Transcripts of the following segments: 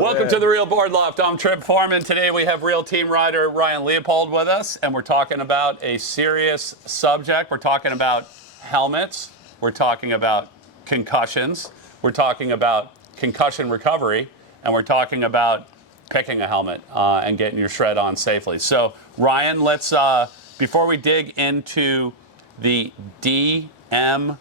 Welcome to the Real Board Loft. I'm Trip Forman. Today we have Real Team Rider Ryan Leopold with us, and we're talking about a serious subject. We're talking about helmets. We're talking about concussions. We're talking about concussion recovery, and we're talking about picking a helmet and getting your shred on safely. So, Ryan, let's before we dig into the DMC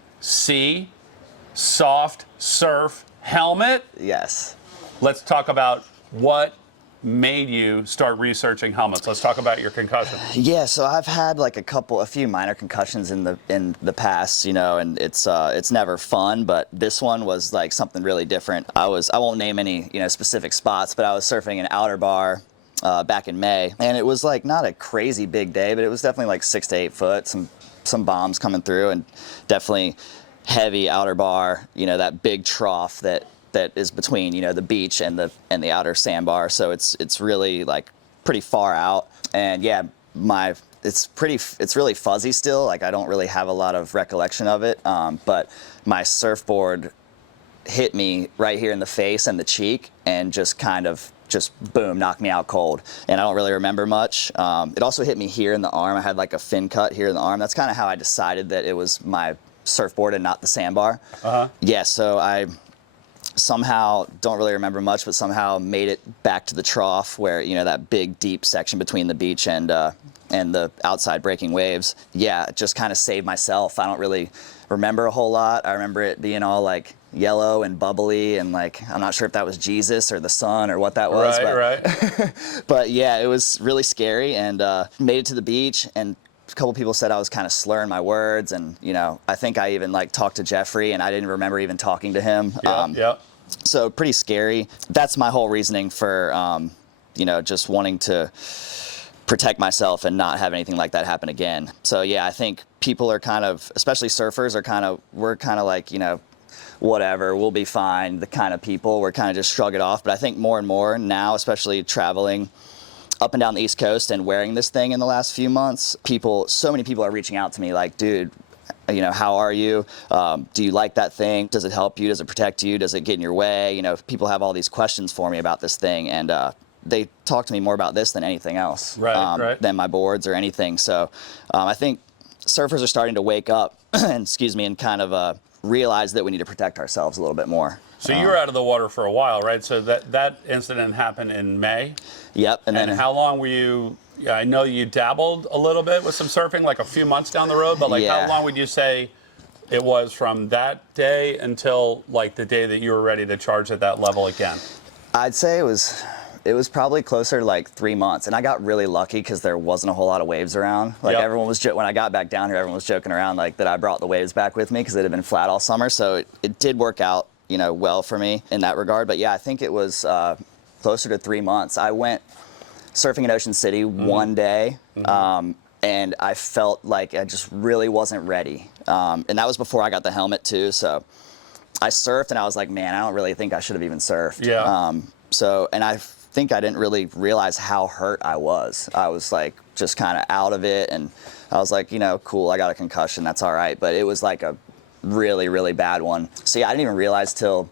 Soft Surf Helmet. Yes. Let's talk about what made you start researching helmets. Let's talk about your concussion. Yeah, so I've had like a few minor concussions in the past, you know, and it's never fun, but this one was like something really different. I won't name any, you know, specific spots, but I was surfing an outer bar back in May, and it was like not a crazy big day, but it was definitely like 6 to 8 foot, some bombs coming through, and definitely heavy outer bar, you know, that big trough that is between, you know, the beach and the outer sandbar. So it's really like pretty far out. And yeah, it's really fuzzy still. Like I don't really have a lot of recollection of it. But my surfboard hit me right here in the face and the cheek, and just boom, knocked me out cold. And I don't really remember much. It also hit me here in the arm. I had like a fin cut here in the arm. That's kind of how I decided that it was my surfboard and not the sandbar. Yeah, so I somehow don't really remember much, but somehow made it back to the trough where, you know, that big deep section between the beach and the outside breaking waves. Yeah, just kind of saved myself. I don't really remember a whole lot. I remember it being all like yellow and bubbly, and like I'm not sure if that was Jesus or the sun or what that was. Right. But yeah, it was really scary, and made it to the beach, and a couple people said I was kind of slurring my words, and you know, I think I even like talked to Jeffrey, and I didn't remember even talking to him. Yeah. So pretty scary. That's my whole reasoning for, you know, just wanting to protect myself and not have anything like that happen again. So yeah, I think people are kind of, especially surfers, we're kind of like, you know, whatever, we'll be fine. The kind of people, we're kind of just shrug it off. But I think more and more now, especially traveling up and down the East Coast and wearing this thing in the last few months, so many people are reaching out to me like, dude, you know, how are you? Do you like that thing? Does it help you? Does it protect you? Does it get in your way? You know, people have all these questions for me about this thing, and they talk to me more about this than anything else, right. than my boards or anything. So I think surfers are starting to wake up and kind of realize that we need to protect ourselves a little bit more. So you were out of the water for a while, right? So that incident happened in May? Yep. And then how long were you? Yeah, I know you dabbled a little bit with some surfing, like a few months down the road, but like how long would you say it was from that day until like the day that you were ready to charge at that level again? I'd say it was probably closer to like 3 months, and I got really lucky because there wasn't a whole lot of waves around. Like everyone was when I got back down here, everyone was joking around like that I brought the waves back with me because it had been flat all summer. So it did work out, you know, well for me in that regard. But yeah, I think it was closer to 3 months. I went surfing in Ocean City one day, and I felt like I just really wasn't ready. And that was before I got the helmet too. So I surfed and I was like, man, I don't really think I should have even surfed. And I think I didn't really realize how hurt I was. I was like just kind of out of it, and I was like, you know, cool, I got a concussion, that's all right. But it was like a really, really bad one. So yeah, I didn't even realize till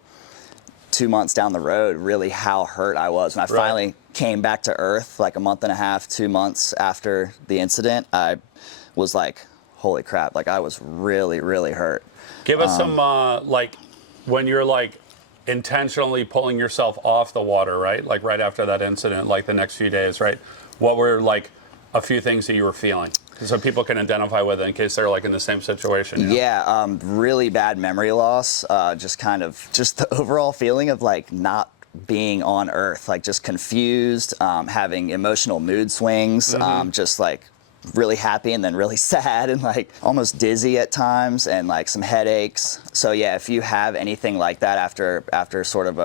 2 months down the road really how hurt I was. When I finally came back to earth, like a month and a half, 2 months after the incident, I was like, holy crap, like I was really, really hurt. Give us some, like, when you're like intentionally pulling yourself off the water, right? Like right after that incident, like the next few days, right? What were like a few things that you were feeling? So people can identify with it in case they're like in the same situation. You know? Yeah, really bad memory loss. Just the overall feeling of like not being on Earth, like just confused, having emotional mood swings, just like really happy and then really sad and like almost dizzy at times, and like some headaches. So yeah, if you have anything like that after sort of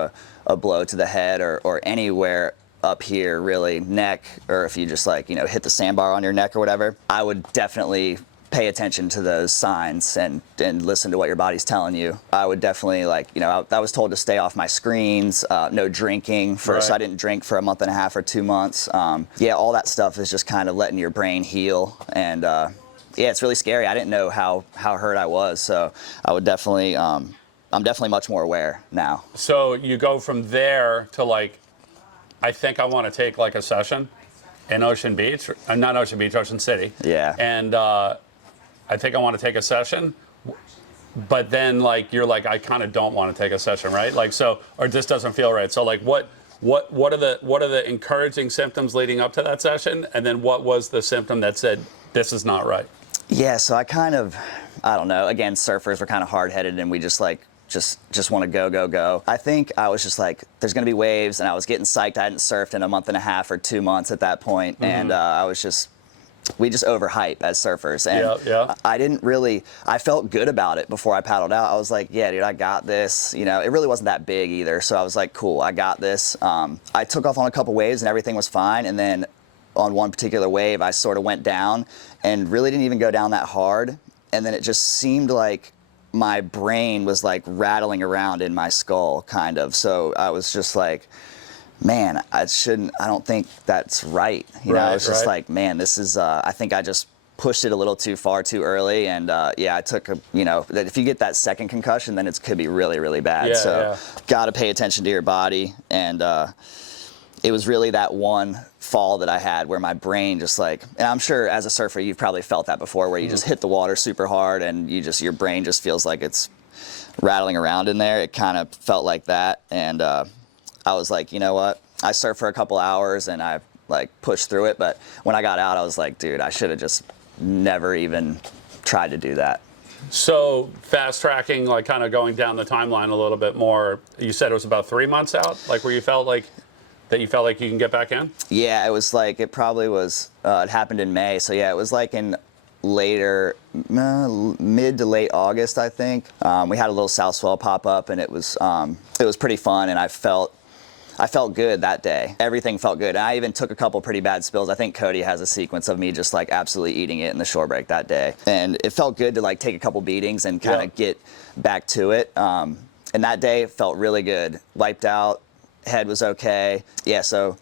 a blow to the head or anywhere up here, really, neck, or if you just like, you know, hit the sandbar on your neck or whatever, I would definitely pay attention to those signs and listen to what your body's telling you. I would definitely, like, you know, I was told to stay off my screens, no drinking first. I didn't drink for a month and a half or 2 months. Yeah, all that stuff is just kind of letting your brain heal. And yeah, it's really scary. I didn't know how hurt I was. So I would definitely, I'm definitely much more aware now. So you go from there to like I think I want to take like a session in Ocean Beach, not Ocean Beach, Ocean City. Yeah. And I think I want to take a session, but then like you're like, I kind of don't want to take a session, right? Like so, or this doesn't feel right. So like what are the encouraging symptoms leading up to that session, and then what was the symptom that said this is not right? Yeah, so I don't know. Again, surfers were kind of hard-headed, and we just want to go. I think I was just like, there's going to be waves, and I was getting psyched. I hadn't surfed in a month and a half or 2 months at that point, and we just overhype as surfers. And I felt good about it before I paddled out. I was like, yeah, dude, I got this. You know, it really wasn't that big either, so I was like, cool, I got this. I took off on a couple waves, and everything was fine, and then on one particular wave, I sort of went down and really didn't even go down that hard. And then it just seemed like my brain was like rattling around in my skull, kind of. So I was just like, man, I don't think that's right. You know, I was just like, man, this is, I think I just pushed it a little too far too early. And I took if you get that second concussion, then it could be really, really bad. Got to pay attention to your body. And it was really that one fall that I had where my brain just like, and I'm sure as a surfer, you've probably felt that before, where you just hit the water super hard and your brain just feels like it's rattling around in there. It kind of felt like that. And I was like, you know what? I surfed for a couple hours and I like pushed through it. But when I got out, I was like, dude, I should have just never even tried to do that. So fast tracking, like kind of going down the timeline a little bit more, you said it was about 3 months out, like where you felt like you can get back in? Yeah, it was like, it probably was, it happened in May. So yeah, it was like in later, mid to late August, I think. We had a little south swell pop up, and it was pretty fun, and I felt good that day. Everything felt good. And I even took a couple pretty bad spills. I think Cody has a sequence of me just like absolutely eating it in the shore break that day. And it felt good to like take a couple beatings and kind of get back to it. And that day felt really good. Wiped out, head was okay. Yeah, so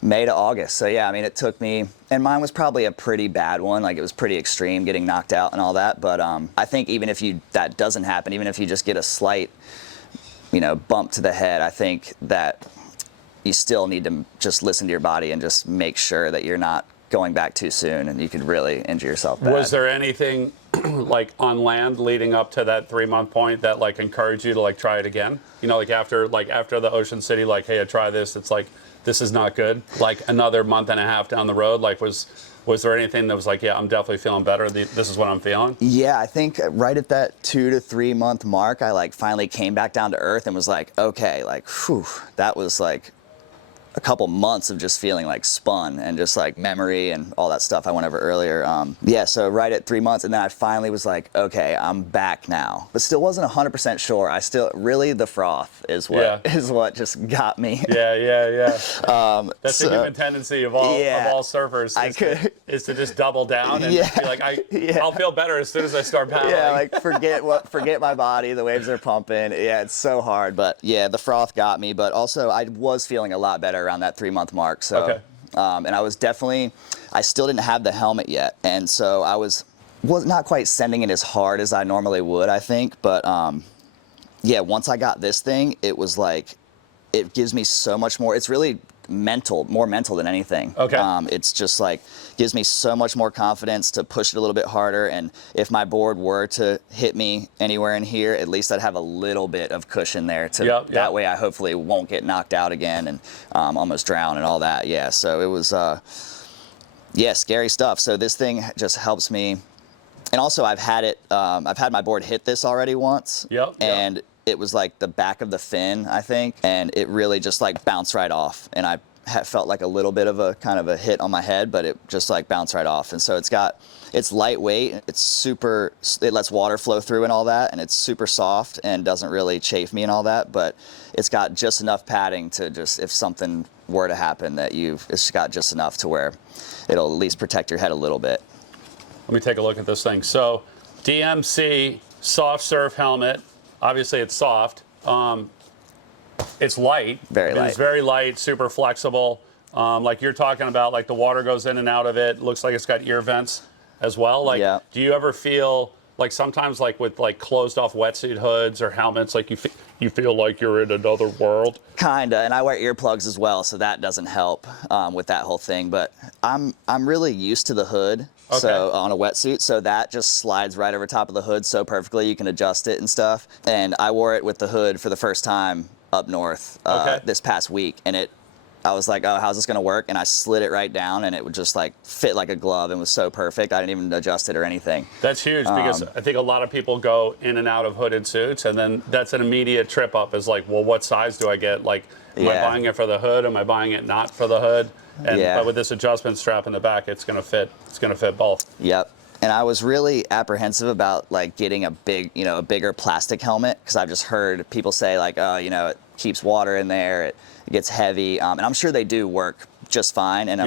May to August. So yeah, I mean, it took me, and mine was probably a pretty bad one. Like it was pretty extreme, getting knocked out and all that. But I think even if that doesn't happen, even if you just get a slight, bump to the head, I think that you still need to just listen to your body and just make sure that you're not going back too soon, and you could really injure yourself bad. Was there anything like on land leading up to that 3 month point that like encouraged you to like try it again? Like after the Ocean City, like, hey, I try this. It's like, this is not good. Like another month and a half down the road, like was there anything that was like, yeah, I'm definitely feeling better. This is what I'm feeling? Yeah, I think right at that 2 to 3 month mark, I like finally came back down to earth and was like, okay, like, whew, that was like a couple months of just feeling like spun and just like memory and all that stuff I went over earlier. So right at 3 months, and then I finally was like, okay, I'm back now. But still wasn't 100% sure. I still, really the froth is what just got me. That's a human tendency of all surfers is to just double down and be like, I'll feel better as soon as I start paddling. Yeah, like forget my body, the waves are pumping. Yeah, it's so hard. But yeah, the froth got me, but also I was feeling a lot better around that 3 month mark. So, and I still didn't have the helmet yet. And so I was not quite sending it as hard as I normally would, I think. But once I got this thing, it was like, it gives me so much more. It's really more mental than anything. It's just like, gives me so much more confidence to push it a little bit harder. And if my board were to hit me anywhere in here, at least I'd have a little bit of cushion there that way I hopefully won't get knocked out again and almost drown and all that. Yeah, so it was scary stuff. So this thing just helps me. And also I've had my board hit this already once. And it was like the back of the fin, I think, and it really just like bounced right off. And I felt like a little bit of a kind of a hit on my head, but it just like bounced right off. And so it's lightweight, it lets water flow through and all that, and it's super soft and doesn't really chafe me and all that, but it's got just enough padding to just, if something were to happen, it's got just enough to where it'll at least protect your head a little bit. Let me take a look at this thing. So DMC Soft Surf Helmet. Obviously, it's soft. It's light. Very light. It's very light, super flexible. Like you're talking about, like the water goes in and out of it. Looks like it's got ear vents as well. Like, do you ever feel Like sometimes, like with like closed off wetsuit hoods or helmets, like you feel like you're in another world. Kinda, and I wear earplugs as well, so that doesn't help with that whole thing. But I'm really used to the hood, Okay. so on a wetsuit, so that just slides right over top of the hood so perfectly. You can adjust it and stuff. And I wore it with the hood for the first time up north this past week, and I was like, oh, how's this gonna work? And I slid it right down, and it would just like fit like a glove and was so perfect. I didn't even adjust it or anything. That's huge because I think a lot of people go in and out of hooded suits, and then that's an immediate trip up. Is like, well, what size do I get? Like, am I buying it for the hood? Am I buying it not for the hood? And but with this adjustment strap in the back, it's gonna fit. It's gonna fit both. Yep. And I was really apprehensive about like getting a bigger plastic helmet, because I've just heard people say like, oh, it keeps water in there, it gets heavy, and I'm sure they do work just fine. And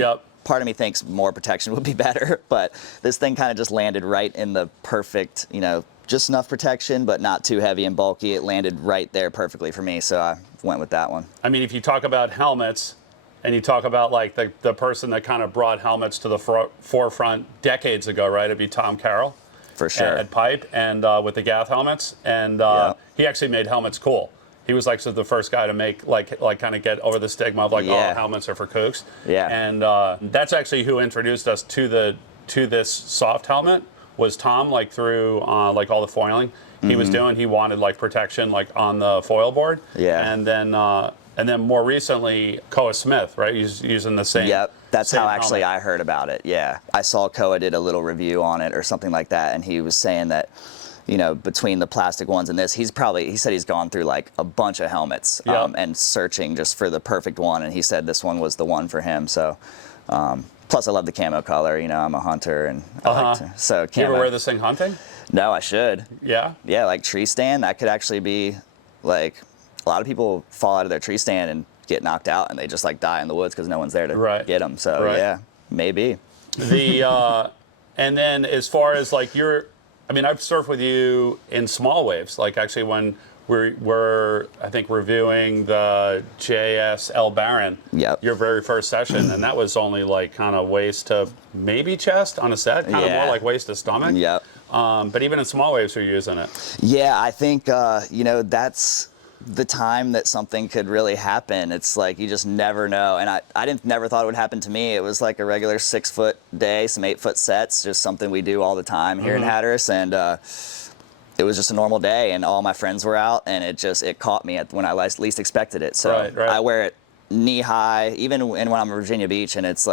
part of me thinks more protection would be better, but this thing kind of just landed right in the perfect, just enough protection, but not too heavy and bulky. It landed right there perfectly for me, so I went with that one. I mean, if you talk about helmets, and you talk about like the person that kind of brought helmets to the forefront decades ago, right? It'd be Tom Carroll. For sure. At Pipe, and with the Gath helmets, and he actually made helmets cool. He was like the first guy to make like kind of get over the stigma of like, oh, helmets are for kooks. Yeah. And that's actually who introduced us to this soft helmet, was Tom, like through like all the foiling he was doing. He wanted like protection like on the foil board. Yeah. And then more recently, Koa Smith, right? He's using the same. Yep, that's how actually I heard about it. Yeah, I saw Koa did a little review on it or something like that, and he was saying that, between the plastic ones and this, he said he's gone through like a bunch of helmets and searching just for the perfect one, and he said this one was the one for him. So, plus I love the camo color. I'm a hunter, and I like to, so camo. Do you ever wear this thing hunting? No, I should. Yeah. Yeah, like tree stand. That could actually be like. A lot of people fall out of their tree stand and get knocked out, and they just like die in the woods because no one's there to get them. So yeah, maybe. And then as far as like I've surfed with you in small waves. Like actually when we're I think reviewing the JS El Baron, your very first session, and that was only like kind of waist to maybe chest on a set, kind of more like waist to stomach. Yep. But even in small waves, you're using it. Yeah, I think that's the time that something could really happen. It's like you just never know, and I never thought it would happen to me. It was like a regular 6 foot day, some 8 foot sets, just something we do all the time here in Hatteras, and it was just a normal day, and all my friends were out, and it caught me when I least expected it. So I wear it knee high, even when I'm at Virginia Beach, and it's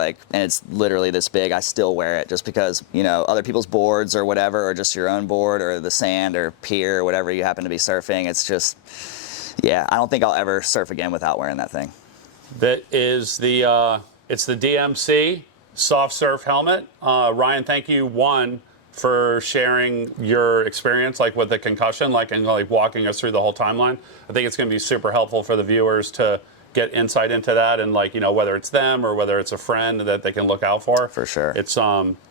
literally this big. I still wear it just because other people's boards or whatever, or just your own board or the sand or pier or whatever you happen to be surfing. It's just. Yeah, I don't think I'll ever surf again without wearing that thing. That is it's the DMC Soft Surf Helmet. Ryan, thank you, for sharing your experience, like with the concussion, and walking us through the whole timeline. I think it's going to be super helpful for the viewers to get insight into that, and whether it's them or whether it's a friend that they can look out for. For sure. It's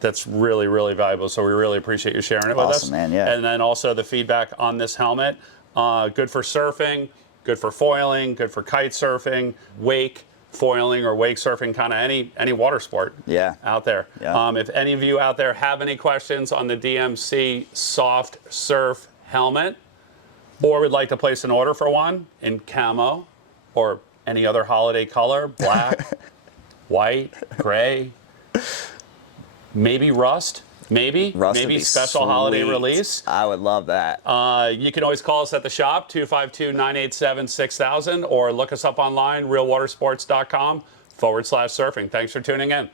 that's really, really valuable. So we really appreciate you sharing it with us. Awesome, man. Yeah. And then also the feedback on this helmet. Good for surfing, good for foiling, good for kite surfing, wake, foiling, or wake surfing, kind of any water sport out there. Yeah. If any of you out there have any questions on the DMC Soft Surf Helmet, or would like to place an order for one in camo or any other holiday color, black, white, gray, maybe rust, maybe special holiday release. I would love that. You can always call us at the shop, 252-987-6000, or look us up online, realwatersports.com/surfing. Thanks for tuning in.